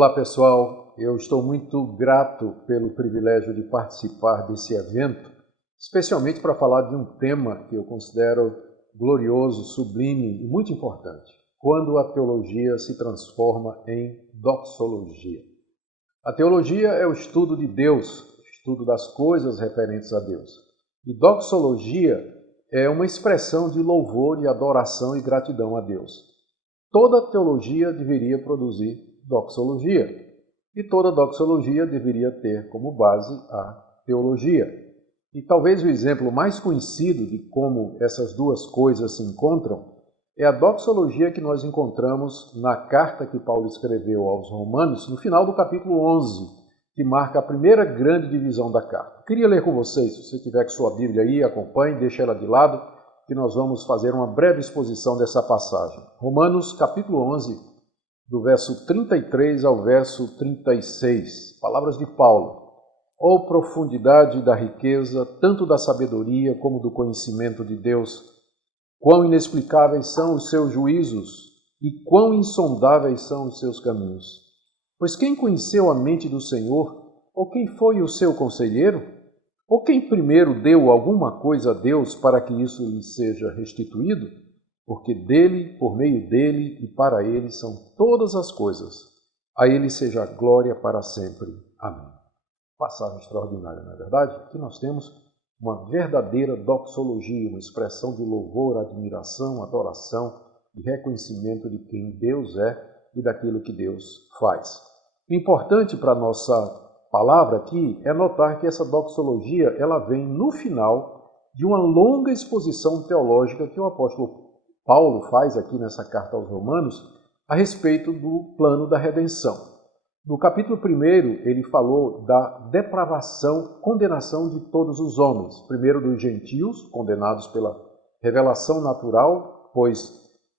Olá pessoal, eu estou muito grato pelo privilégio de participar desse evento, especialmente para falar de um tema que eu considero glorioso, sublime e muito importante, quando a teologia se transforma em doxologia. A teologia é o estudo de Deus, o estudo das coisas referentes a Deus. E doxologia é uma expressão de louvor e adoração e gratidão a Deus. Toda teologia deveria produzir doxologia, e toda doxologia deveria ter como base a teologia. E talvez o exemplo mais conhecido de como essas duas coisas se encontram é a doxologia que nós encontramos na carta que Paulo escreveu aos Romanos, no final do capítulo 11, que marca a primeira grande divisão da carta. Eu queria ler com vocês, se você tiver com sua Bíblia aí, acompanhe, deixe ela de lado, que nós vamos fazer uma breve exposição dessa passagem. Romanos, capítulo 11, do verso 33 ao verso 36, palavras de Paulo. Ó profundidade da riqueza, tanto da sabedoria como do conhecimento de Deus, quão inexplicáveis são os seus juízos e quão insondáveis são os seus caminhos. Pois quem conheceu a mente do Senhor, ou quem foi o seu conselheiro? Ou quem primeiro deu alguma coisa a Deus para que isso lhe seja restituído? Porque dele, por meio dele e para ele são todas as coisas. A ele seja a glória para sempre. Amém. Passagem extraordinária, não é verdade? Aqui nós temos uma verdadeira doxologia, uma expressão de louvor, admiração, adoração e reconhecimento de quem Deus é e daquilo que Deus faz. O importante para a nossa palavra aqui é notar que essa doxologia ela vem no final de uma longa exposição teológica que o apóstolo Paulo faz aqui nessa carta aos Romanos a respeito do plano da redenção. No capítulo 1, ele falou da depravação, condenação de todos os homens. Primeiro dos gentios, condenados pela revelação natural, pois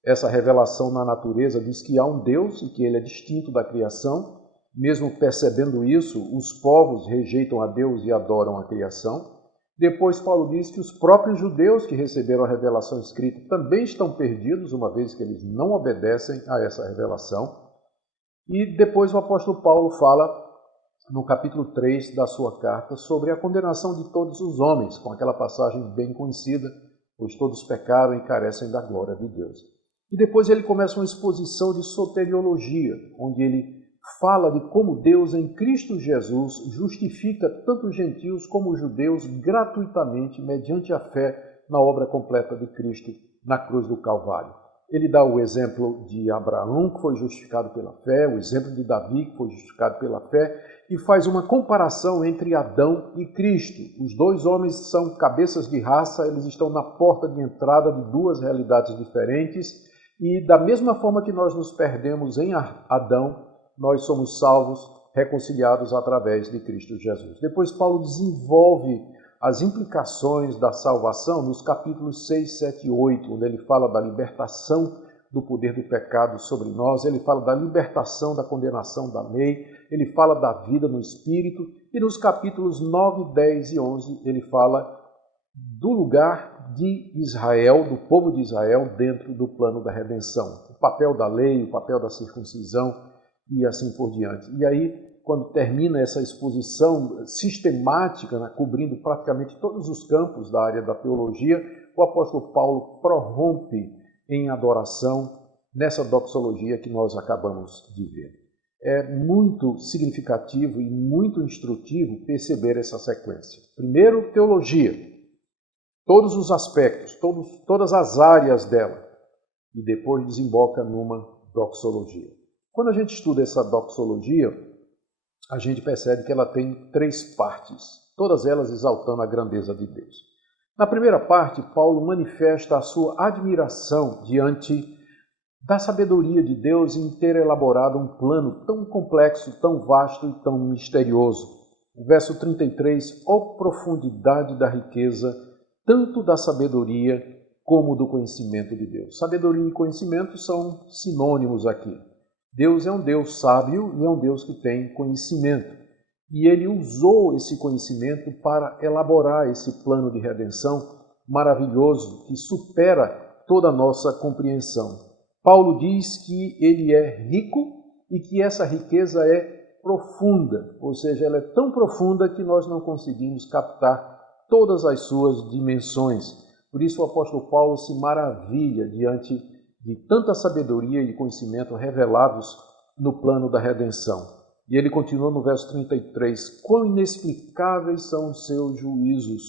essa revelação na natureza diz que há um Deus e que ele é distinto da criação. Mesmo percebendo isso, os povos rejeitam a Deus e adoram a criação. Depois Paulo diz que os próprios judeus que receberam a revelação escrita também estão perdidos, uma vez que eles não obedecem a essa revelação. E depois o apóstolo Paulo fala, no capítulo 3 da sua carta, sobre a condenação de todos os homens, com aquela passagem bem conhecida, pois todos pecaram e carecem da glória de Deus. E depois ele começa uma exposição de soteriologia, onde ele fala de como Deus em Cristo Jesus justifica tanto os gentios como os judeus gratuitamente mediante a fé na obra completa de Cristo na cruz do Calvário. Ele dá o exemplo de Abraão, que foi justificado pela fé, o exemplo de Davi, que foi justificado pela fé, e faz uma comparação entre Adão e Cristo. Os dois homens são cabeças de raça, eles estão na porta de entrada de duas realidades diferentes, e da mesma forma que nós nos perdemos em Adão, nós somos salvos, reconciliados através de Cristo Jesus. Depois Paulo desenvolve as implicações da salvação nos capítulos 6, 7 e 8, onde ele fala da libertação do poder do pecado sobre nós, ele fala da libertação da condenação da lei, ele fala da vida no Espírito, e nos capítulos 9, 10 e 11 ele fala do lugar de Israel, do povo de Israel, dentro do plano da redenção. O papel da lei, o papel da circuncisão, e assim por diante. E aí, quando termina essa exposição sistemática, cobrindo praticamente todos os campos da área da teologia, o apóstolo Paulo prorrompe em adoração nessa doxologia que nós acabamos de ver. É muito significativo e muito instrutivo perceber essa sequência. Primeiro, teologia, todos os aspectos, todas as áreas dela, e depois desemboca numa doxologia. Quando a gente estuda essa doxologia, a gente percebe que ela tem três partes, todas elas exaltando a grandeza de Deus. Na primeira parte, Paulo manifesta a sua admiração diante da sabedoria de Deus em ter elaborado um plano tão complexo, tão vasto e tão misterioso. O verso 33, ó profundidade da riqueza, tanto da sabedoria como do conhecimento de Deus. Sabedoria e conhecimento são sinônimos aqui. Deus é um Deus sábio e é um Deus que tem conhecimento. E ele usou esse conhecimento para elaborar esse plano de redenção maravilhoso que supera toda a nossa compreensão. Paulo diz que ele é rico e que essa riqueza é profunda, ou seja, ela é tão profunda que nós não conseguimos captar todas as suas dimensões. Por isso o apóstolo Paulo se maravilha diante de tanta sabedoria e conhecimento revelados no plano da redenção. E ele continua no verso 33, quão inexplicáveis são os seus juízos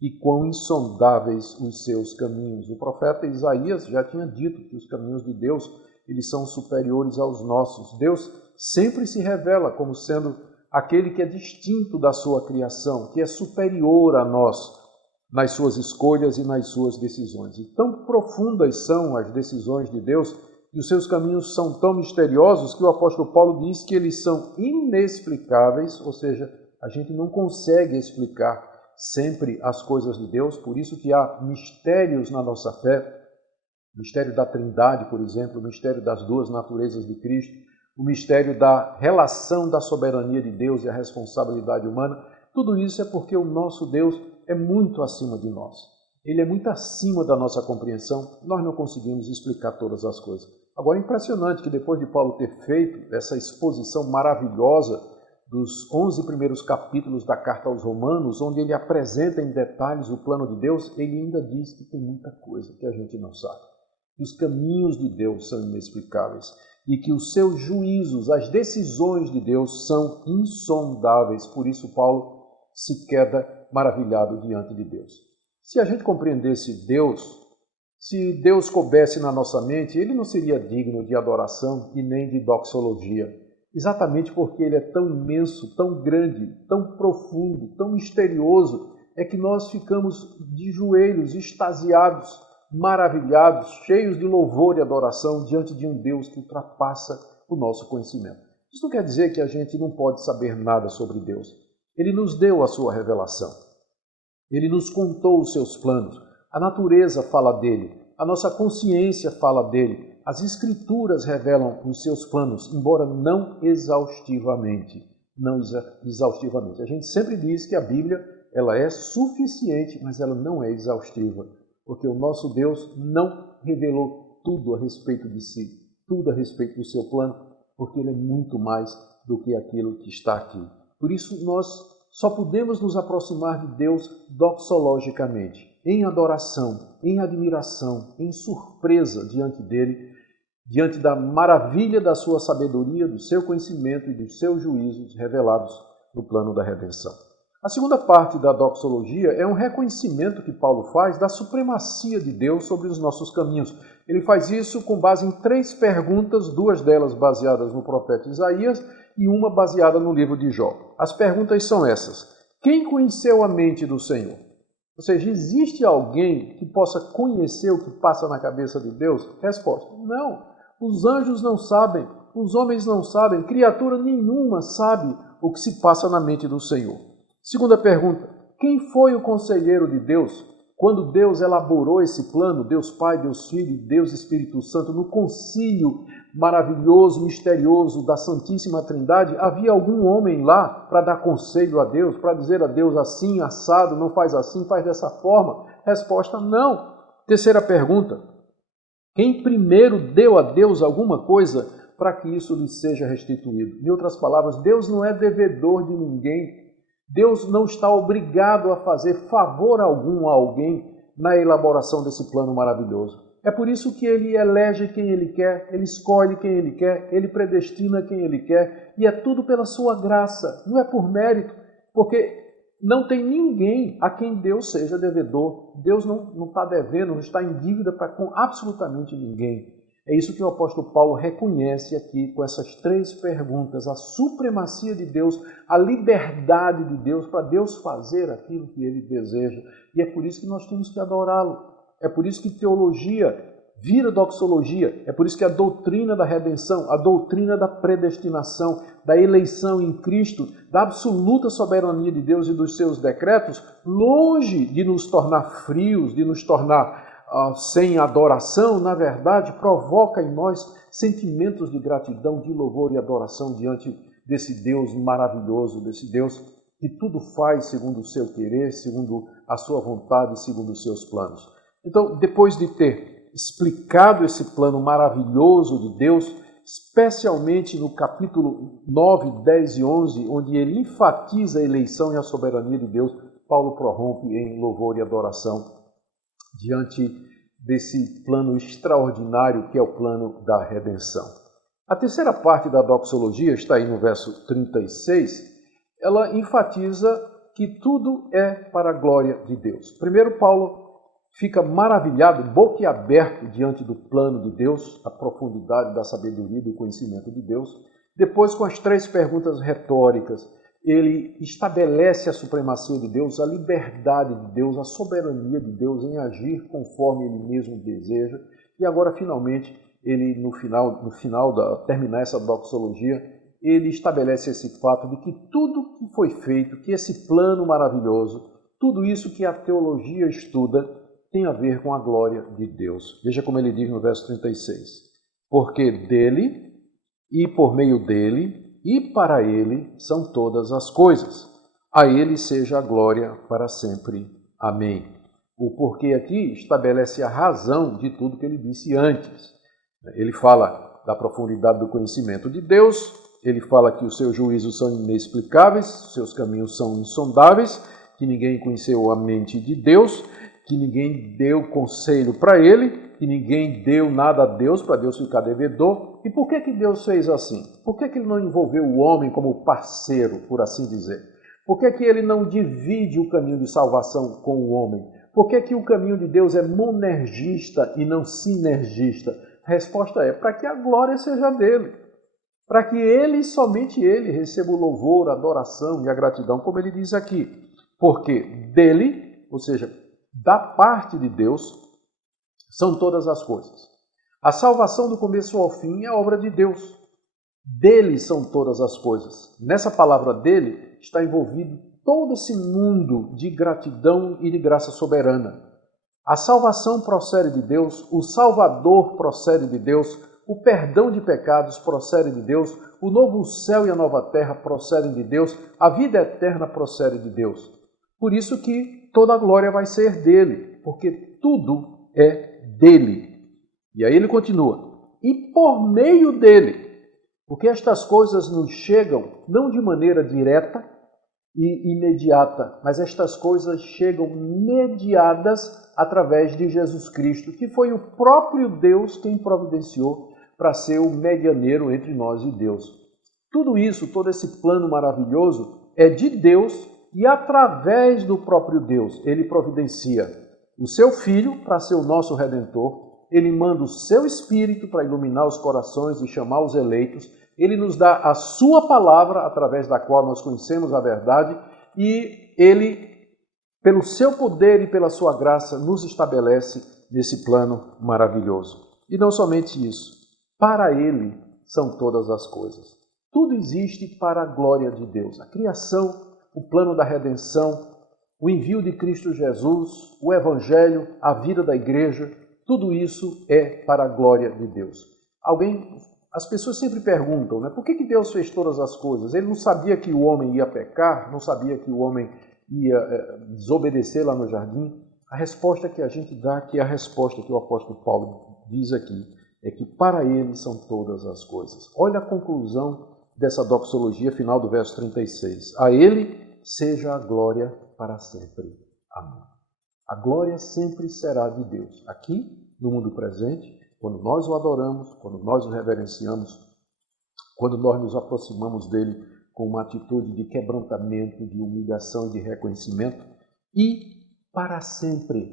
e quão insondáveis os seus caminhos. O profeta Isaías já tinha dito que os caminhos de Deus eles são superiores aos nossos. Deus sempre se revela como sendo aquele que é distinto da sua criação, que é superior a nós nas suas escolhas e nas suas decisões. E tão profundas são as decisões de Deus e os seus caminhos são tão misteriosos que o apóstolo Paulo diz que eles são inexplicáveis, ou seja, a gente não consegue explicar sempre as coisas de Deus, por isso que há mistérios na nossa fé, o mistério da Trindade, por exemplo, o mistério das duas naturezas de Cristo, o mistério da relação da soberania de Deus e a responsabilidade humana. Tudo isso é porque o nosso Deus é muito acima de nós. Ele é muito acima da nossa compreensão, nós não conseguimos explicar todas as coisas. Agora, é impressionante que depois de Paulo ter feito essa exposição maravilhosa dos 11 primeiros capítulos da carta aos Romanos, onde ele apresenta em detalhes o plano de Deus, ele ainda diz que tem muita coisa que a gente não sabe. Que os caminhos de Deus são inexplicáveis e que os seus juízos, as decisões de Deus são insondáveis. Por isso Paulo se queda maravilhado diante de Deus. Se a gente compreendesse Deus, se Deus coubesse na nossa mente, ele não seria digno de adoração e nem de doxologia. Exatamente porque ele é tão imenso, tão grande, tão profundo, tão misterioso, é que nós ficamos de joelhos, extasiados, maravilhados, cheios de louvor e adoração diante de um Deus que ultrapassa o nosso conhecimento. Isso não quer dizer que a gente não pode saber nada sobre Deus. Ele nos deu a sua revelação. Ele nos contou os seus planos. A natureza fala dele. A nossa consciência fala dele. As Escrituras revelam os seus planos, embora não exaustivamente. Não exaustivamente. A gente sempre diz que a Bíblia ela é suficiente, mas ela não é exaustiva. Porque o nosso Deus não revelou tudo a respeito de si, tudo a respeito do seu plano, porque ele é muito mais do que aquilo que está aqui. Por isso, nós só podemos nos aproximar de Deus doxologicamente, em adoração, em admiração, em surpresa diante dele, diante da maravilha da sua sabedoria, do seu conhecimento e dos seus juízos revelados no plano da redenção. A segunda parte da doxologia é um reconhecimento que Paulo faz da supremacia de Deus sobre os nossos caminhos. Ele faz isso com base em 3 perguntas, 2 delas baseadas no profeta Isaías e uma baseada no livro de Jó. As perguntas são essas. Quem conheceu a mente do Senhor? Ou seja, existe alguém que possa conhecer o que passa na cabeça de Deus? Resposta, não. Os anjos não sabem, os homens não sabem, criatura nenhuma sabe o que se passa na mente do Senhor. Segunda pergunta, quem foi o conselheiro de Deus? Quando Deus elaborou esse plano, Deus Pai, Deus Filho e Deus Espírito Santo, no concílio maravilhoso, misterioso da Santíssima Trindade, havia algum homem lá para dar conselho a Deus, para dizer a Deus assim, assado, não faz assim, faz dessa forma? Resposta, não. Terceira pergunta, quem primeiro deu a Deus alguma coisa para que isso lhe seja restituído? Em outras palavras, Deus não é devedor de ninguém. Deus não está obrigado a fazer favor algum a alguém na elaboração desse plano maravilhoso. É por isso que ele elege quem ele quer, ele escolhe quem ele quer, ele predestina quem ele quer, e é tudo pela sua graça, não é por mérito, porque não tem ninguém a quem Deus seja devedor. Deus não está devendo, não está em dívida com absolutamente ninguém. É isso que o apóstolo Paulo reconhece aqui com essas 3 perguntas, a supremacia de Deus, a liberdade de Deus para Deus fazer aquilo que ele deseja. E é por isso que nós temos que adorá-lo. É por isso que teologia vira doxologia. É por isso que a doutrina da redenção, a doutrina da predestinação, da eleição em Cristo, da absoluta soberania de Deus e dos seus decretos, longe de nos tornar frios, de nos tornar sem adoração, na verdade, provoca em nós sentimentos de gratidão, de louvor e adoração diante desse Deus maravilhoso, desse Deus que tudo faz segundo o seu querer, segundo a sua vontade, segundo os seus planos. Então, depois de ter explicado esse plano maravilhoso de Deus, especialmente no capítulo 9, 10 e 11, onde ele enfatiza a eleição e a soberania de Deus. Paulo prorrompe em louvor e adoração diante desse plano extraordinário que é o plano da redenção. A terceira parte da doxologia, está aí no verso 36, ela enfatiza que tudo é para a glória de Deus. Primeiro, Paulo fica maravilhado, boquiaberto diante do plano de Deus, a profundidade da sabedoria e do conhecimento de Deus. Depois, com as três perguntas retóricas, ele estabelece a supremacia de Deus, a liberdade de Deus, a soberania de Deus em agir conforme ele mesmo deseja. E agora, finalmente, ele, terminar essa doxologia, ele estabelece esse fato de que tudo que foi feito, que esse plano maravilhoso, tudo isso que a teologia estuda, tem a ver com a glória de Deus. Veja como ele diz no verso 36. Porque dele, e por meio dele, e para ele são todas as coisas. A ele seja a glória para sempre. Amém. O porquê aqui estabelece a razão de tudo que ele disse antes. Ele fala da profundidade do conhecimento de Deus, ele fala que os seus juízos são inexplicáveis, seus caminhos são insondáveis, que ninguém conheceu a mente de Deus, que ninguém deu conselho para ele, que ninguém deu nada a Deus para Deus ficar devedor. E por que Deus fez assim? Por que ele não envolveu o homem como parceiro, por assim dizer? Por que ele não divide o caminho de salvação com o homem? Por que o caminho de Deus é monergista e não sinergista? A resposta é para que a glória seja dele. Para que ele, somente ele, receba o louvor, a adoração e a gratidão, como ele diz aqui. Porque dele, ou seja, da parte de Deus, são todas as coisas. A salvação do começo ao fim é obra de Deus. Dele são todas as coisas. Nessa palavra dele está envolvido todo esse mundo de gratidão e de graça soberana. A salvação procede de Deus, o Salvador procede de Deus, o perdão de pecados procede de Deus, o novo céu e a nova terra procedem de Deus, a vida eterna procede de Deus. Por isso que toda a glória vai ser dele, porque tudo é dele. E aí ele continua, e por meio dele, porque estas coisas nos chegam não de maneira direta e imediata, mas estas coisas chegam mediadas através de Jesus Cristo, que foi o próprio Deus quem providenciou para ser o medianeiro entre nós e Deus. Tudo isso, todo esse plano maravilhoso é de Deus e através do próprio Deus. Ele providencia o seu Filho para ser o nosso Redentor, ele manda o seu Espírito para iluminar os corações e chamar os eleitos, ele nos dá a sua palavra, através da qual nós conhecemos a verdade, e ele, pelo seu poder e pela sua graça, nos estabelece nesse plano maravilhoso. E não somente isso, para ele são todas as coisas. Tudo existe para a glória de Deus. A criação, o plano da redenção, o envio de Cristo Jesus, o Evangelho, a vida da igreja, tudo isso é para a glória de Deus. As pessoas sempre perguntam, né, por que Deus fez todas as coisas? Ele não sabia que o homem ia pecar? Não sabia que o homem ia desobedecer lá no jardim? A resposta que a gente dá, que é a resposta que o apóstolo Paulo diz aqui, é que para ele são todas as coisas. Olha a conclusão dessa doxologia final do verso 36. A ele seja a glória para sempre. Amém. A glória sempre será de Deus. Aqui, no mundo presente, quando nós o adoramos, quando nós o reverenciamos, quando nós nos aproximamos dele com uma atitude de quebrantamento, de humilhação e de reconhecimento, e para sempre,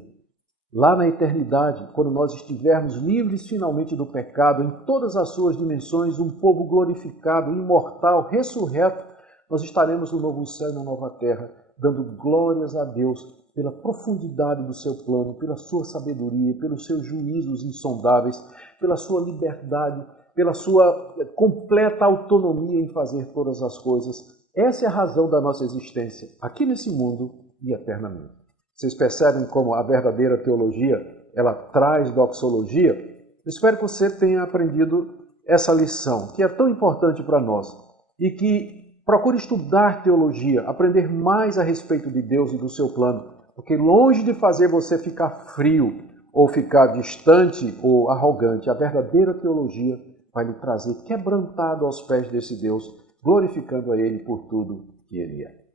lá na eternidade, quando nós estivermos livres finalmente do pecado, em todas as suas dimensões, um povo glorificado, imortal, ressurreto, nós estaremos no novo céu e na nova terra, dando glórias a Deus pela profundidade do seu plano, pela sua sabedoria, pelos seus juízos insondáveis, pela sua liberdade, pela sua completa autonomia em fazer todas as coisas. Essa é a razão da nossa existência, aqui nesse mundo e eternamente. Vocês percebem como a verdadeira teologia, ela traz doxologia? Eu espero que você tenha aprendido essa lição, que é tão importante para nós, e que procure estudar teologia, aprender mais a respeito de Deus e do seu plano, porque longe de fazer você ficar frio, ou ficar distante ou arrogante, a verdadeira teologia vai lhe trazer quebrantado aos pés desse Deus, glorificando a Ele por tudo que Ele é.